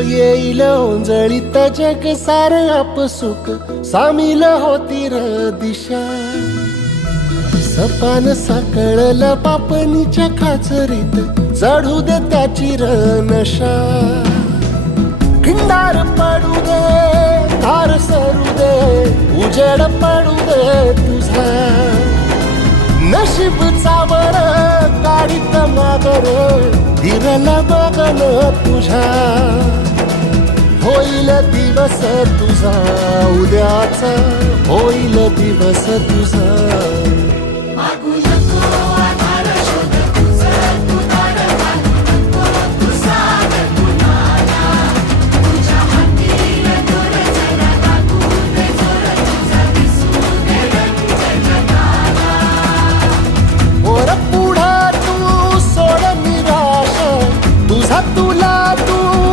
येईल ओंजळीत जग सार आपसुक. सामील होती र दिशा. सपान सकळल पापणीच्या खाचरीत. चढू दे त्याची र नशा. खिंडार पडू दे धार सरू दे उजेड पडू दे तुझा. नशीब चावर काढीत मागर धीरल बघन तुझ्या दिवस तुझा उद्याचा होईल दिवस तुझा पुढा तू सोड तुझा तुला तू